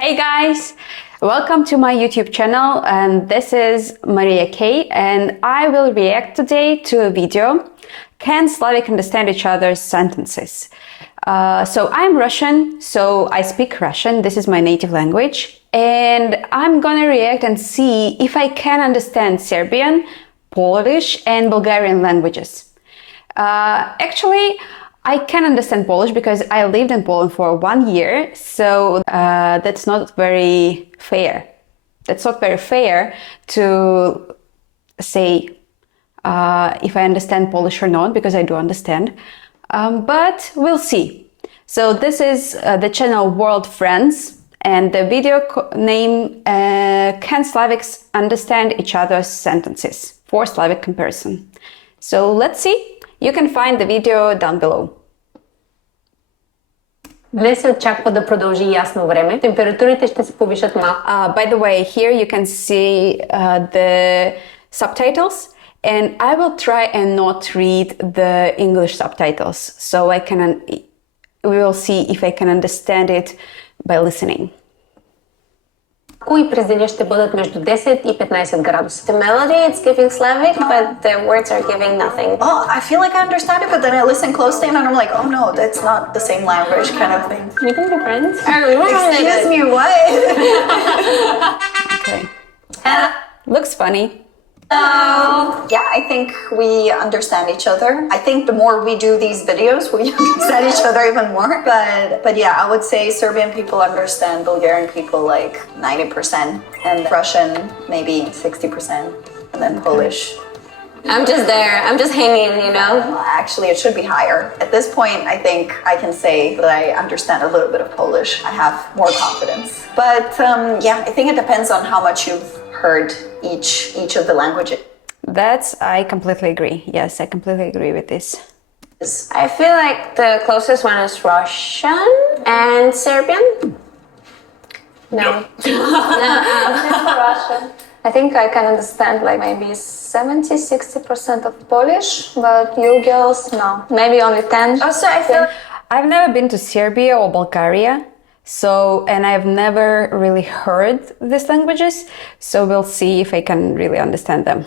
Hey guys, welcome to my YouTube channel, and this is Maria K, and I will react today to a video, Can Slavic understand each other's sentences? So I'm Russian, so I speak Russian, this is my native language, and I'm gonna react and see if I can understand Serbian, Polish and Bulgarian languages. Actually, I can understand Polish because I lived in Poland for 1 year, so that's not very fair. That's not very fair to say if I understand Polish or not, because I do understand, but we'll see. So this is the channel World Friends, and the video name Can Slavics understand each other's sentences for Slavic comparison. So let's see. You can find the video down below. Днес се очаква да продължи ясно време. Температурите ще се повишат малко. By the way, here you can see the subtitles, and I will try and not read the English subtitles, so we will see if I can understand it by listening. И през деня ще бъдат между 10 и 15 градуса. The melody, it's giving Slavic, but the words are giving nothing. Oh, I feel like I understand it, but then I listen closely and I'm like, oh no, that's not the same language kind of thing. We can be friends. Excuse me, what? Okay. Looks funny. Yeah, I think we understand each other. I think the more we do these videos, we understand each other even more. But yeah, I would say Serbian people understand Bulgarian people like 90%, and Russian maybe 60%, and then Polish. I'm just there. I'm just hanging, you know? Actually, it should be higher. At this point, I think I can say that I understand a little bit of Polish. I have more confidence. But yeah, I think it depends on how much you've heard each of the languages. I completely agree. Yes, I completely agree with this. I feel like the closest one is Russian and Serbian. No. Russian. I think I can understand like maybe 70-60% of Polish, but you girls, no. Maybe only 10. Also, I feel I've never been to Serbia or Bulgaria, and I've never really heard these languages, so we'll see if I can really understand them.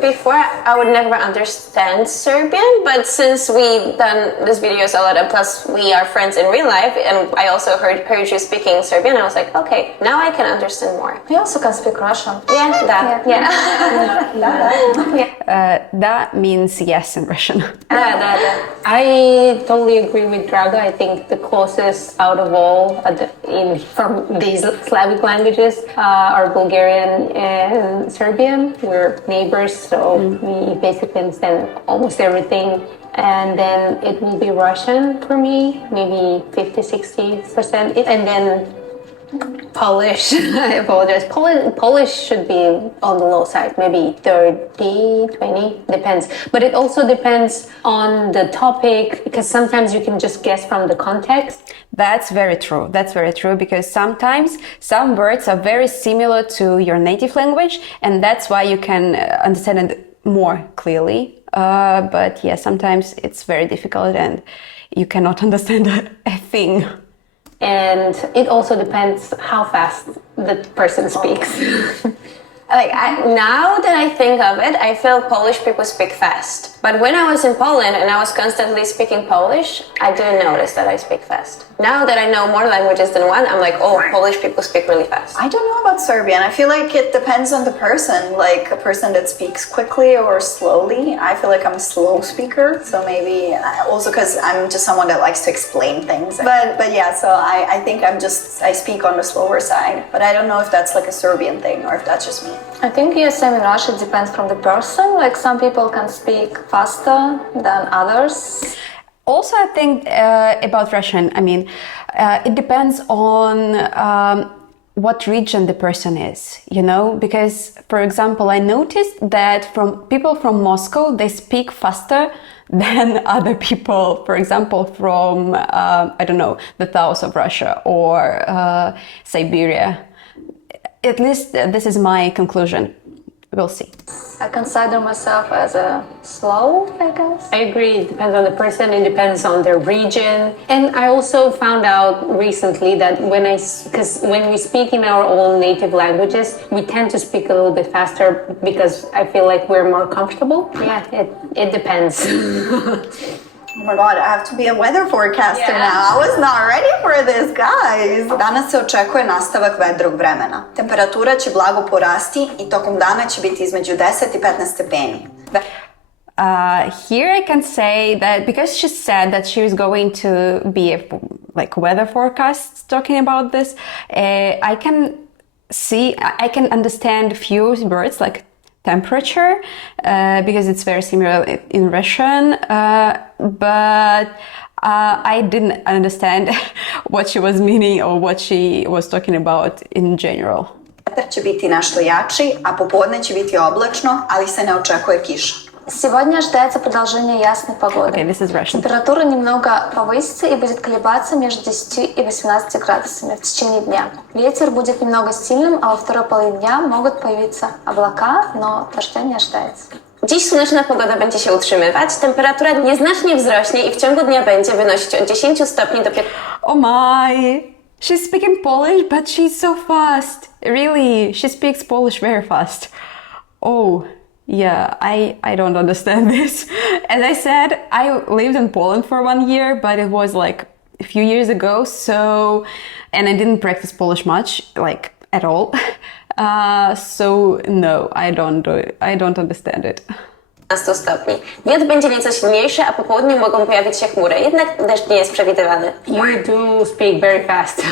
before I would never understand Serbian, but since we done these videos a lot, and plus we are friends in real life, and I also heard you speaking Serbian, I was like, okay, now I can understand more. You also can speak Russian. Yeah, that. That means yes in Russian. I totally agree with Draga. I think the closest out of all from these Slavic languages are Bulgarian and Serbian. We're neighbors, so we basically understand almost everything. And then it will be Russian for me, maybe 50-60%. And then Polish, I apologize. Polish should be on the low side, maybe 30-20, depends. But it also depends on the topic, because sometimes you can just guess from the context. That's very true. That's very true, because sometimes some words are very similar to your native language, and that's why you can understand it more clearly. But yeah, sometimes it's very difficult and you cannot understand a thing. And it also depends how fast the person speaks. Now that I think of it, I feel Polish people speak fast. But when I was in Poland and I was constantly speaking Polish, I didn't notice that I speak fast. Now that I know more languages than one, I'm like, oh, Polish people speak really fast. I don't know about Serbian. I feel like it depends on the person. Like a person that speaks quickly or slowly. I feel like I'm a slow speaker, so maybe also because I'm just someone that likes to explain things. But yeah, so I think I speak on the slower side. But I don't know if that's like a Serbian thing or if that's just me. I think yes, same in Russia, it depends from the person. Like some people can speak faster than others. Also, I think about Russian, I mean, it depends on what region the person is, you know, because, for example, I noticed that people from Moscow, they speak faster than other people, for example, from, I don't know, the south of Russia or Siberia. At least this is my conclusion we'll see. I consider myself as a slow, I guess. I agree. It depends on the person. It depends on their region. And I also found out recently that because when we speak in our own native languages, we tend to speak a little bit faster because I feel like we're more comfortable. Yeah, it depends. Oh my god, I have to be a weather forecaster now. I was not ready for this, guys. Danas se očekuje nastavak vedrog vremena. Temperatura će blago porasti i tokom dana će biti između 10 i 15 stepeni. Here I can say that because she said that she was going to be a weather forecast talking about this, I can understand a few words like temperature because it's very similar in Russian, but I didn't understand what she was meaning or what she was talking about in general. Vetar će biti nešto jači, a popodne će biti oblačno, ali se ne očekuje kiša. Сегодня ожидается продолжение ясной погоды. Okay, this is Russian. Температура немного повысится и будет колебаться между 10 и 18 градусами в течение дня. Ветер будет немного сильным, а во второй половине дня могут появиться облака, но дождя не ожидается. Dziś słoneczna pogoda będzie się utrzymywać, temperatura nieznacznie wzrośnie i w ciągu dnia będzie wynosić od 10 stopni do 15. Oh my! She's speaking Polish, but she's so fast. Really, she speaks Polish very fast. Oh. Yeah, I don't understand this. As I said, I lived in Poland for 1 year, but it was like a few years ago, and I didn't practice Polish much, like at all. So no, I don't understand it. 15 stopni. Wiatr będzie nieco silniejszy, a po południu mogą pojawić się chmury, jednak deszcz nie jest przewidywany. You do speak very fast.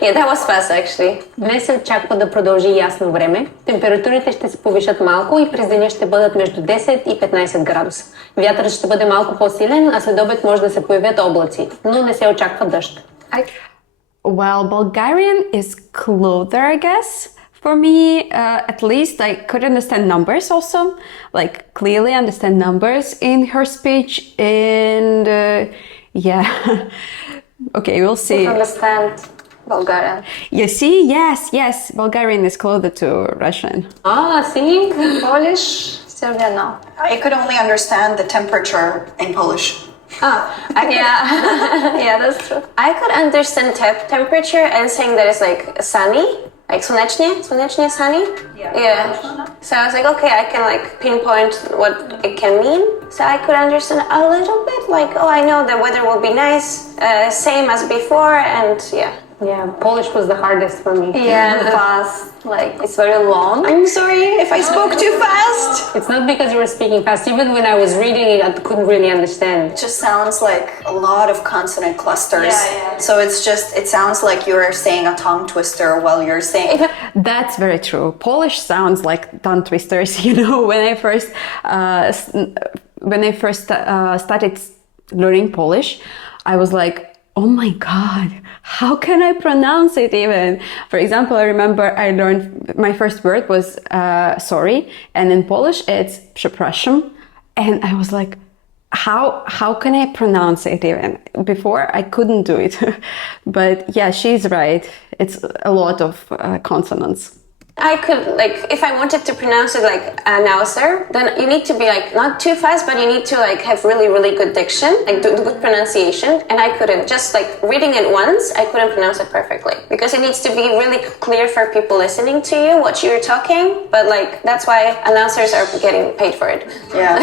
Yeah, that was fast actually. Днес се очаква да продължи ясно време. Температурите ще се повишат малко и през деня ще бъдат между 10 и 15 градуса. Вятърът ще бъде малко по-силен, а след обед може да се появят облаци, но не се очаква дъжд. Well, Bulgarian is closer, I guess. For me, at least, I could understand numbers also, like clearly understand numbers in her speech, and yeah. Okay, we'll see. Understand Bulgarian. You see, yes, Bulgarian is closer to Russian. Ah, see? Polish, Serbian, no. I could only understand the temperature in Polish. Yeah, that's true. I could understand temperature and saying that it's like sunny, like słonecznie sunny. Yeah. So I was like, okay, I can like pinpoint what it can mean. So I could understand a little bit, like, oh, I know the weather will be nice, same as before, and yeah. Yeah, Polish was the hardest for me. Yeah, and fast. Like, it's very long. I'm sorry if I spoke too fast. It's not because you were speaking fast. Even when I was reading it, I couldn't really understand. It just sounds like a lot of consonant clusters. Yeah. So it sounds like you're saying a tongue twister while you're saying. That's very true. Polish sounds like tongue twisters. You know, when I first started learning Polish, I was like, oh my God, how can I pronounce it even? For example, I remember I learned my first word was sorry, and in Polish it's przepraszam, and I was like, how can I pronounce it even? Before I couldn't do it, but yeah, she's right. It's a lot of consonants. I could, like, if I wanted to pronounce it like announcer, then you need to be like not too fast, but you need to like have really, really good diction, like do good pronunciation. And I couldn't. Just like reading it once, I couldn't pronounce it perfectly because it needs to be really clear for people listening to you what you're talking. But like that's why announcers are getting paid for it. Yeah,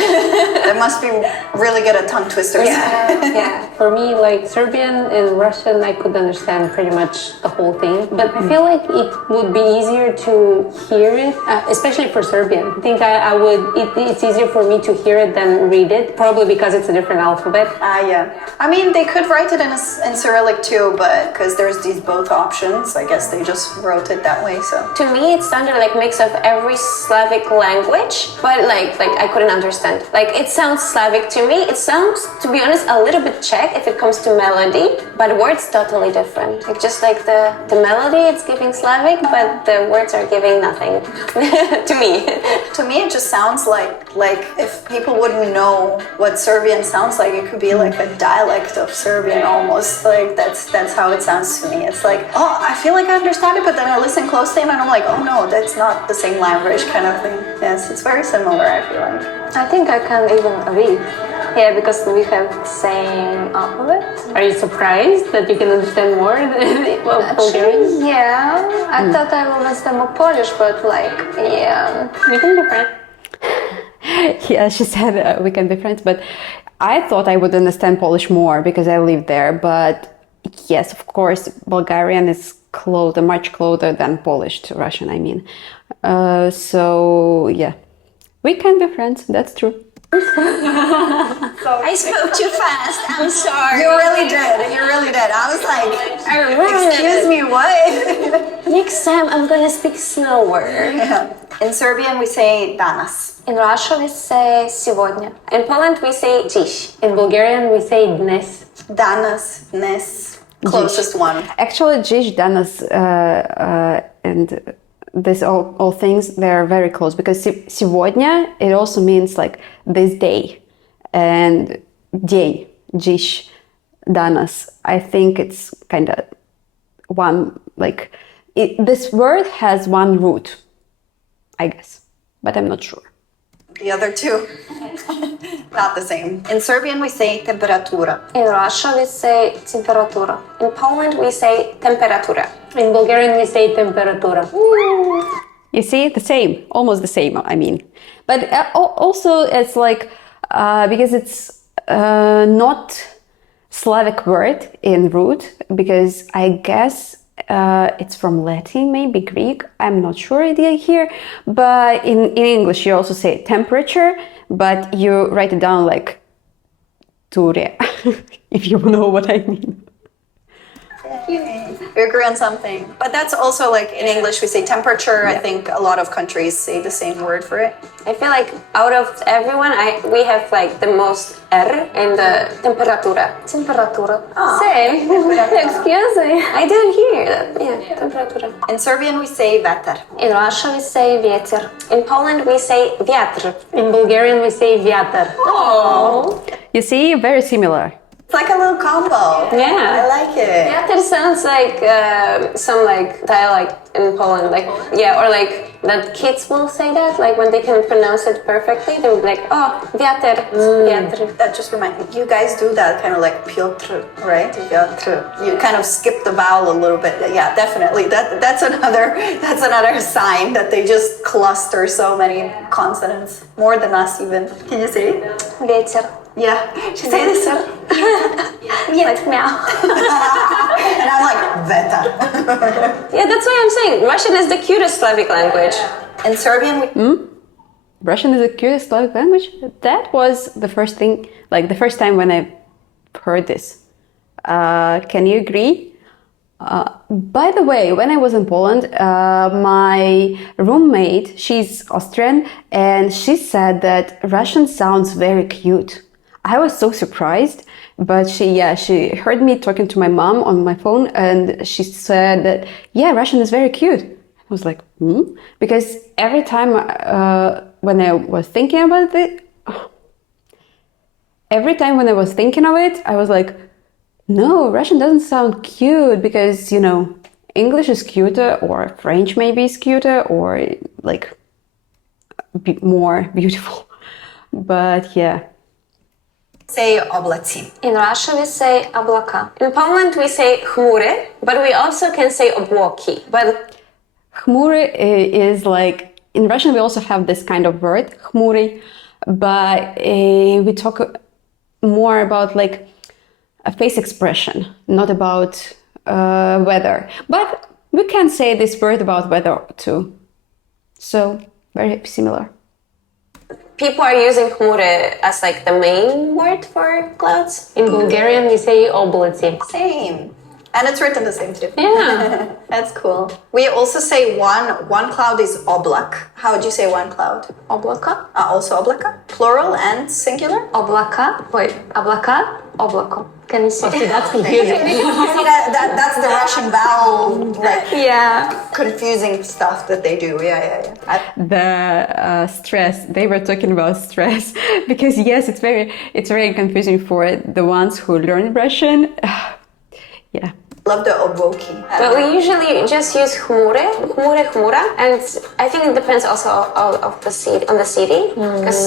that must be really good at tongue twisters. Yeah. For me, like Serbian and Russian, I could understand pretty much the whole thing. But I feel like it would be easier to hear it, especially for Serbian. I think it's easier for me to hear it than read it, probably because it's a different alphabet. Yeah. I mean, they could write it in Cyrillic too, but because there's these both options, I guess they just wrote it that way. So To me, it sounded like mix of every Slavic language, but like I couldn't understand. Like it sounds Slavic to me. It sounds, to be honest, a little bit Czech. correct if it comes to melody, but words totally different. Like just like the melody, it's giving Slavic, but the words are giving nothing to me. To me, it just sounds like if people wouldn't know what Serbian sounds like, it could be like a dialect of Serbian almost. Like that's how it sounds to me. It's like, oh, I feel like I understand it, but then I listen closely and I'm like, oh no, that's not the same language kind of thing. Yes, it's very similar, I feel like. I think I can even read. Yeah, because we have same alphabet. Are you surprised that you can understand more than Bulgarian? Yeah, I thought I will understand more Polish, but like, yeah. We can be friends. Yeah, she said we can be friends, but I thought I would understand Polish more because I live there. But yes, of course, Bulgarian is much closer than Polish to Russian, I mean. So yeah, we can be friends, that's true. I spoke too fast. I'm sorry. You really did. You really did. I was like, excuse me, what? Next time I'm gonna speak slower. Yeah. In Serbian, we say danas. In Russia, we say сегодня. In Poland, we say dziś. In Bulgarian, we say dnes. Danas, nes, closest one. Actually, dziś, danas, and this all things, they're very close because сегодня, it also means like this day, and день, dziś, danas. I think it's kind of one, like, this word has one root, I guess, but I'm not sure. The other two, not the same. In Serbian, we say temperatura. In Russia, we say температура. In Poland, we say temperatura. In Bulgarian, we say temperatura. You see, the same, almost the same, I mean. But also, it's like, because it's not Slavic word in root, because I guess it's from Latin, maybe Greek, I'm not sure idea here. But in English, you also say temperature, but you write it down like ture, if you know what I mean. We agree on something. But that's also like in English, we say temperature. Yeah. I think a lot of countries say the same word for it. I feel like out of everyone, we have like the most R in the temperatura. Temperatura. Oh. Same. Excuse me. I didn't hear that. Yeah, temperatura. In Serbian, we say vetar. In Russia, we say ветер. In Poland, we say wiatr. In Bulgarian, we say vyatar. Oh. You see, very similar. It's like a little combo. Yeah. I like it. Wiatr sounds like some like dialect in Poland, like yeah, or like that kids will say that, like when they can pronounce it perfectly, they will be like, oh, wiatr, wiatr. That just reminds me, you guys do that kind of like Piotr, right? Piotr. You kind of skip the vowel a little bit. Yeah, definitely. That's another sign that they just cluster so many consonants, more than us even. Can you say it? Ветер. Yeah. She say this. Like meow. And I'm like, Veta. Yeah, that's why I'm saying Russian is the cutest Slavic language. In Serbian, Russian is the cutest Slavic language? That was the first thing, like the first time when I heard this. Can you agree? By the way, when I was in Poland, my roommate, she's Austrian, and she said that Russian sounds very cute. I was so surprised, but she heard me talking to my mom on my phone, and she said that, yeah, Russian is very cute. I was like, Because every time when I was thinking about it, I was like, no, Russian doesn't sound cute because, English is cuter, or French maybe is cuter, or like more beautiful. But yeah. say oblaci. In Russia, we say облака. In Poland, we say chmury, but we also can say obłoki. But Chmury is like, in Russian we also have this kind of word, chmury, but we talk more about like a face expression, not about weather. But we can say this word about weather too. So, very similar. people are using chmury as like the main word for clouds. In Bulgarian, we say oblaci. Same. And it's written the same too. Yeah. That's cool. We also say one cloud is oblak. How would you say one cloud? Облако. Also oblaka. Plural and singular? Облака. Ой, облака. Облако. Can you see? That's confusing. See, that's the Russian vowel, like, Yeah. confusing stuff that they do. Yeah. The stress, they were talking about stress because yes, it's very confusing for the ones who learn Russian. Yeah. Love the obwoki. But we usually just use chmura, and I think it depends also of the city, on the city. Because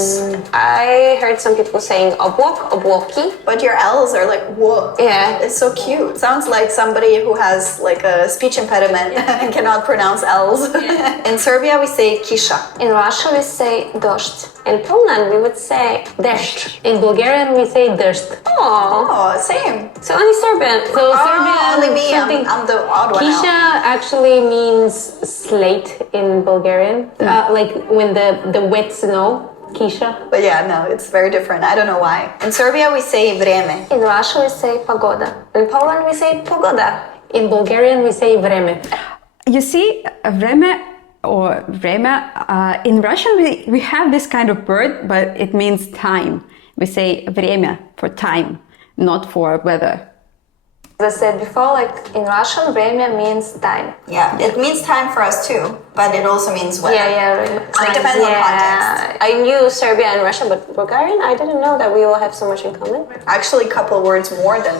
I heard some people saying obłoki. But your L's are like, whoa. Yeah. It's so cute. Sounds like somebody who has like a speech impediment and cannot pronounce L's. In Serbia, we say kisha. In Russia, we say дождь. In Poland, we would say deszcz. In Bulgarian, we say deszcz. Oh, Oh, same. so only Serbian. So Serbian, only me. something. I'm the odd one Kisha out. actually means slate in Bulgarian. Like when the wet snow. Kisha. But yeah, no, it's very different. I don't know why. In Serbia, we say vreme. In Russia, we say погода. In Poland, we say pogoda. In Bulgarian, we say vreme. You see, vreme or vreme, in Russian we have this kind of word, but it means time. We say время for time, not for weather. As I said before, like in Russian, время means time. Yeah, it means time for us too, but it also means weather. Yeah. It depends on context. I knew Serbia and Russia, but Bulgarian, I didn't know that we all have so much in common. Actually, a couple words more than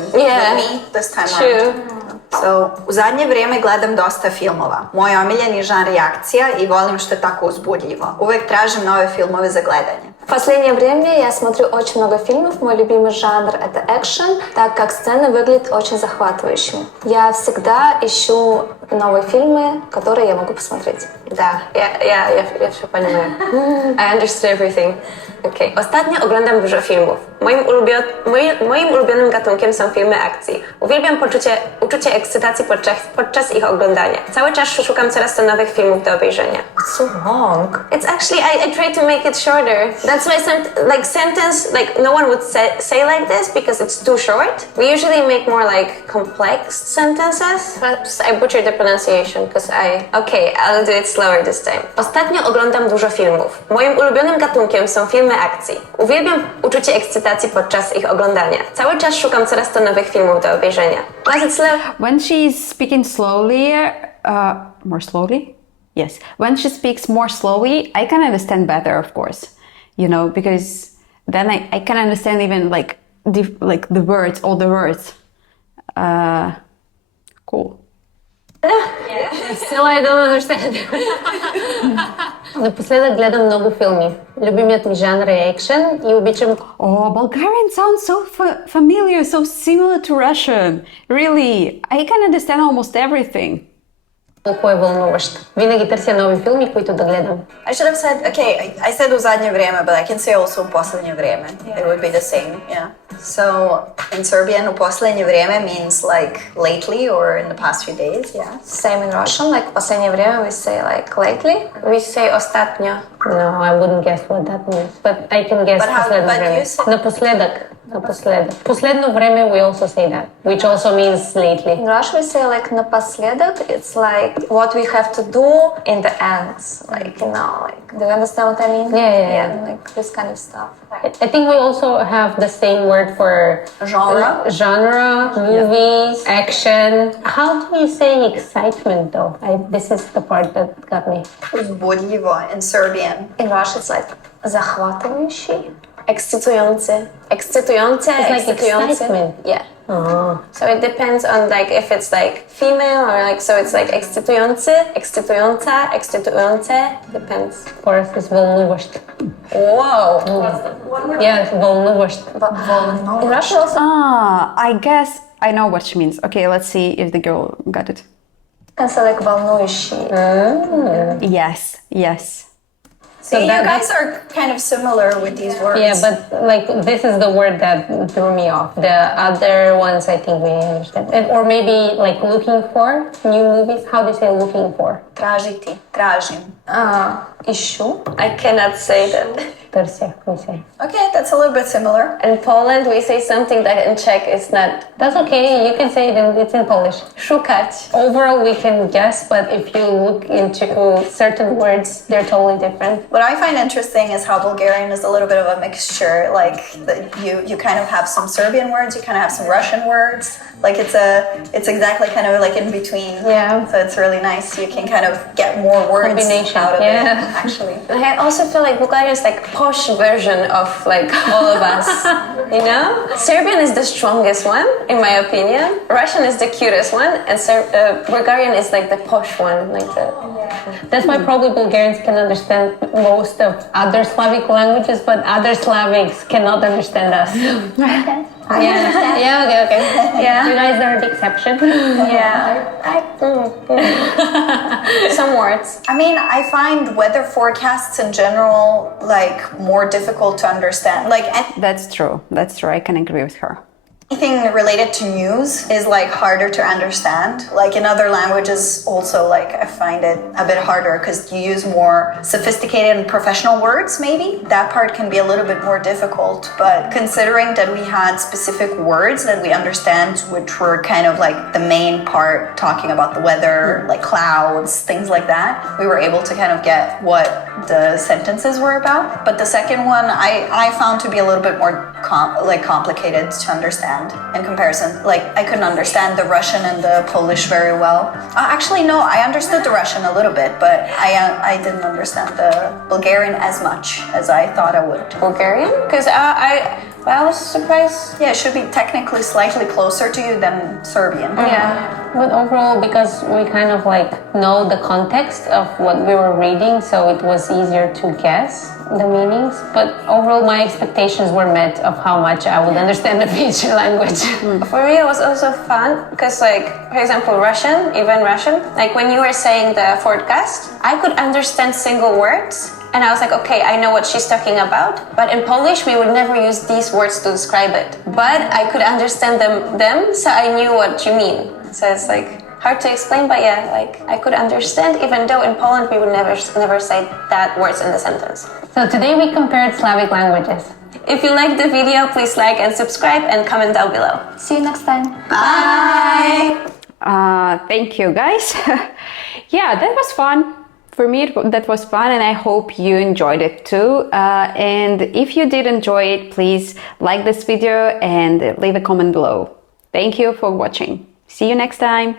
me this time True. around. So, u zadnje vrijeme gledam dosta filmova. Moj omiljeni žanr je akcija i volim što je tako uzbudljivo. Uvek tražim nove filmove za gledanje. В последнее время я смотрю очень много фильмов. Мой любимый жанр — это экшен, так как сцены выглядят очень захватывающими. Я всегда ищу новые фильмы, которые я могу посмотреть. Да, ja все понимаю. I understood everything. Okay. Ostatnio oglądam dużo filmów. Moim ulubionym gatunkiem są filmy akcji. Uwielbiam uczucie ekscytacji podczas ich oglądania. Cały czas szukam coraz to nowych filmów do obejrzenia. It's so long. It's actually, I try to make it shorter. That's why sentence, like no one would say like this because it's too short. We usually make more like complex sentences. Perhaps I butchered the pronunciation because okay, I'll do it slower this time. Ostatnio oglądam dużo filmów. Moim ulubionym gatunkiem są filmy akcji. Uwielbiam uczucie ekscytacji podczas ich oglądania. Cały czas szukam coraz to nowych filmów do obejrzenia. Was it slow? When she's speaking slowly, more slowly? Yes. When she speaks more slowly, I can understand better, of course. You know, because then I can understand even like the words, all the words. Cool. Still I don't understand. Напоследък гледам много филми. Любимият ми жанр е екшен и обичам... Oh, Bulgarian sounds so familiar, so similar to Russian. Really, I can understand almost everything. Колко е вълнуващ. Винаги търся нови филми, които да гледам. I should have said, okay, I said u zadnje vrijeme, but I can say also u posljednje vrijeme. It would be the same, yeah. So, in Serbian, u posljednje vrijeme means like lately or in the past few days, yeah. Same in Russian, like в последнее время we say like lately. We say ostatnio. No, I wouldn't guess what that means. But I can guess последно време. Напоследък. Последно време we also say that, which also means lately. In Russian we say like напоследок, it's like what we have to do in the end. Like, you know, like, do you understand what I mean? Yeah. Like this kind of stuff. I think we also have the same word for genre, movies, action. How do you say excitement though? This is the part that got me. Uzbudljivo in Serbian. In Russian it's like захватывающий. Ekscytujący. It's like excitement. Yeah. Oh. So it depends on like if it's like female or like, so it's like ekscytujący, ekscytująca, ekscytujące. Depends. For us it's вълнуващ. Whoa. Yeah, вълнуващ. In Russian also I guess I know what she means. Okay, let's see if the girl got it. can say like волнующий. Yes. See, you guys are kind of similar with these words. Yeah, but like this is the word that threw me off. The other ones I think we understand. Or maybe like looking for new movies. How do you say looking for? Tražiti, tražim. Ищу. I cannot say that. Tyrsie, we say. Okay, that's a little bit similar. In Poland, we say something that in Czech is not. That's okay, you can say it's in Polish. Szukać. Overall, we can guess, but if you look into certain words, they're totally different. What I find interesting is how Bulgarian is a little bit of a mixture. Like you kind of have some Serbian words, you kind of have some Russian words. Like it's exactly kind of like in between. Yeah. So it's really nice. You can kind of get more words Combination, out of yeah. it. Actually. I also feel like Bulgarian is like posh version of like all of us. You know, Serbian is the strongest one in my opinion. Russian is the cutest one, and Bulgarian is like the posh one, like the. That's why probably Bulgarians can understand most of other Slavic languages, but other Slavics cannot understand us. Okay. Yeah, okay. Yeah. You guys are the exception. Yeah. Some words. I mean, I find weather forecasts in general like more difficult to understand. Like That's true. That's true. I can agree with her. anything related to news is like harder to understand. Like in other languages also, like I find it a bit harder because you use more sophisticated and professional words maybe. That part can be a little bit more difficult, but considering that we had specific words that we understand, which were kind of like the main part talking about the weather, like clouds, things like that, we were able to kind of get what the sentences were about. But the second one I found to be a little bit more complicated to understand in comparison. Like I couldn't understand the Russian and the Polish very well. Actually, no, I understood the Russian a little bit, but I didn't understand the Bulgarian as much as I thought I would. Bulgarian? Because I was surprised. Yeah, it should be technically slightly closer to you than Serbian. Yeah. But overall, because we kind of like know the context of what we were reading, so it was easier to guess the meanings. But overall, my expectations were met of how much I would understand the future language. For me, it was also fun because, like, for example, Russian, like when you were saying the forecast, I could understand single words. And I was like, okay, I know what she's talking about. But in Polish, we would never use these words to describe it. But I could understand them, so I knew what you mean. So it's like hard to explain, but yeah, like I could understand, even though in Poland we would never say that words in the sentence. So today we compared Slavic languages. If you liked the video, please like and subscribe and comment down below. See you next time. Bye! Thank you, guys. Yeah, that was fun. For me, that was fun, and I hope you enjoyed it too. And if you did enjoy it, please like this video and leave a comment below. Thank you for watching. See you next time.